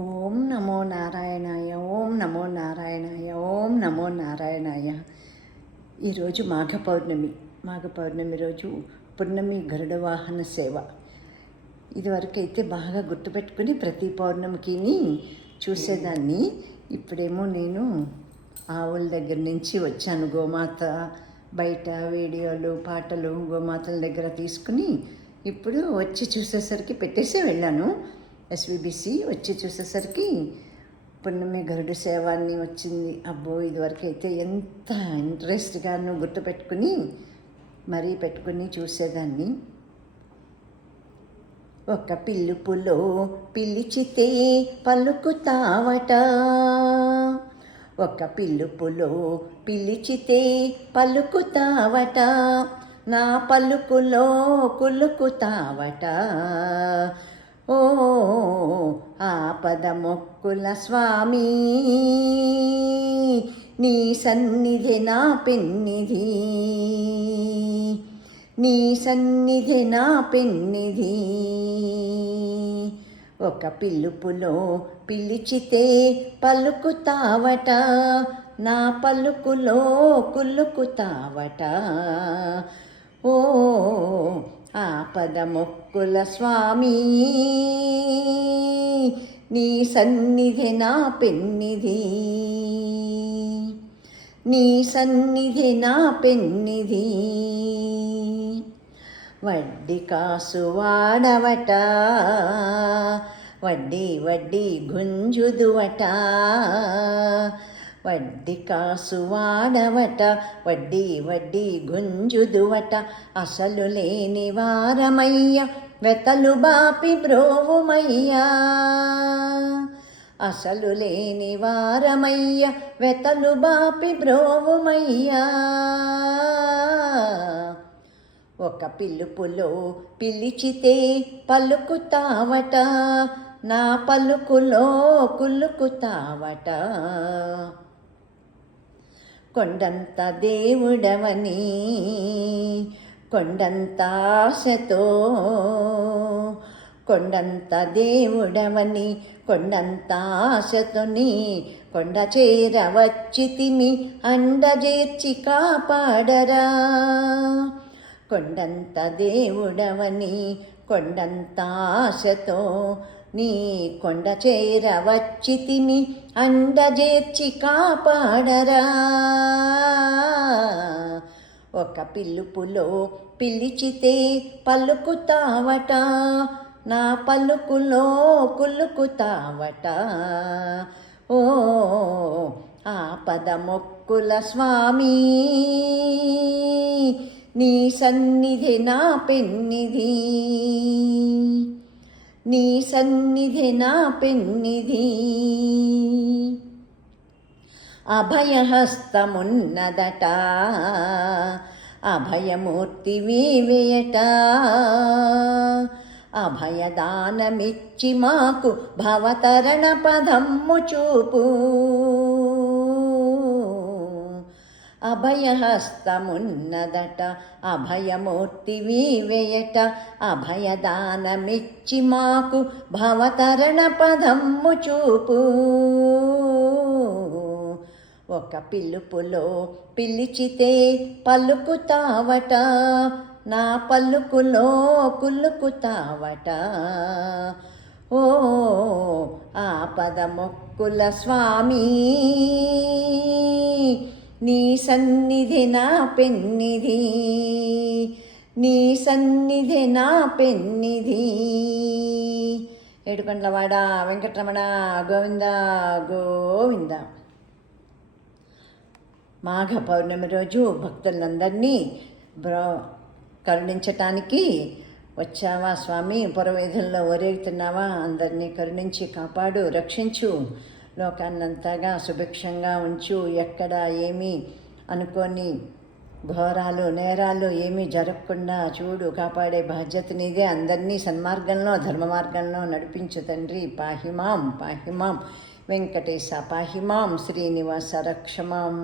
ఓం నమో నారాయణాయ ఓం నమో నారాయణాయ ఓం నమో నారాయణాయ. ఈరోజు మాఘ పౌర్ణమి మాఘ పౌర్ణమి రోజు పున్నమి గరుడ వాహన సేవ. ఇదివరకైతే బాగా గుర్తుపెట్టుకుని ప్రతి పౌర్ణమికి చూసేదాన్ని. ఇప్పుడేమో నేను ఆవుల దగ్గర నుంచి వచ్చాను. గోమాత బయట వీడియోలు పాటలు గోమాతల దగ్గర తీసుకుని ఇప్పుడు వచ్చి చూసేసరికి పెట్టేసే వెళ్ళాను. ఎస్విబిసి వచ్చి చూసేసరికి పున్నమి గరుడు సేవాన్ని వచ్చింది. అబ్బో ఇదివరకు అయితే ఎంత ఇంట్రెస్ట్గాను గుర్తుపెట్టుకుని మరీ పెట్టుకుని చూసేదాన్ని. ఒక పిల్లుపులో పిలిచితే పలుకుతావట. ఒక పిల్లుపులో పిలిచితే పలుకుతావట. నా పలుకులో కులుకుతావట. ఓ ఆపద మొక్కుల స్వామి నీ సన్నిధి నా పెన్నిధి నీ సన్నిధి నా పెన్నిధి. ఒక పిలుపులో పిలిచితే పలుకుతావట నా పలుకులో కులుకుతావట ఓ ఆపద మొక్కుల స్వామి నీ సన్నిధి నా పెన్నిధి. నీ సన్నిధి నా పెన్నిధి. వడ్డీ కాసు వాడవట వడ్డీ వడ్డీ గుంజుదువట. వడ్డీ కాసు వాడవట వడ్డీ వడ్డీ గుంజుదువట. అసలు లేని వారమయ్య వెతలు బాపి బ్రోవుమయ్యా. అసలు లేని వారమయ్య వెతలు బాపి బ్రోవుమయ్యా. ఒక పిలుపులో పిలిచితే పలుకుతావట నా పలుకులో కులుకుతావట కొండంత దేవుడవని కొండంత ఆశతో కొండంత దేవుడవని కొండంత ఆశతోని కొండ చేరవచ్చితిమి అండజేర్చి కాపాడరా. కొండంత దేవుడవని కొండంతాశతో నీ కొండ చేరవచ్చితిమి అండజేర్చి కాపాడరా. ఒక పిలుపులో పిలిచితే పలుకుతావట నా పలుకులో కులుకుతావట. ఓ ఆపద మొక్కుల స్వామి నీ సన్నిధి నా పెన్నిధి. నీ సన్నిధి నా పెన్నిధి. అభయహస్తమున్నదట అభయమూర్తి వీవేయట అభయదానమిచ్చి మాకు భవతరణ పదమ్ము చూపు. అభయహస్తమున్నదట అభయమూర్తి వీవేయట అభయదానమిచ్చి మాకు భవతరణ పదమ్ము చూపు. ఒక పిలుపులో పిలిచితే పలుకుతావట నా పలుకులో కులుకుతావట ఓ ఆ మొక్కుల స్వామి నీ సన్నిధి నా పెన్నిధి. నీ సన్నిధి నా పెన్నిధి. ఏడుకొండలవాడ వెంకటరమణ గోవింద గోవింద. మాఘ పౌర్ణమి రోజు భక్తులందరినీ బ్రో కరుణించటానికి వచ్చావా స్వామి? పురవేధుల్లో ఒరేగుతున్నావా అందరినీ కరుణించి కాపాడు రక్షించు. లోకాన్నంతగా సుభిక్షంగా ఉంచు ఎక్కడ ఏమీ అనుకోని ఘోరాలు నేరాలు ఏమీ జరగకుండా చూడు కాపాడే బాధ్యత నీదే. అందరినీ సన్మార్గంలో ధర్మ మార్గంలో నడిపించు తండ్రి. పాహిమాం పాహిమాం. వెంకటేశ పాహిమాం. శ్రీనివాస రక్షమాం.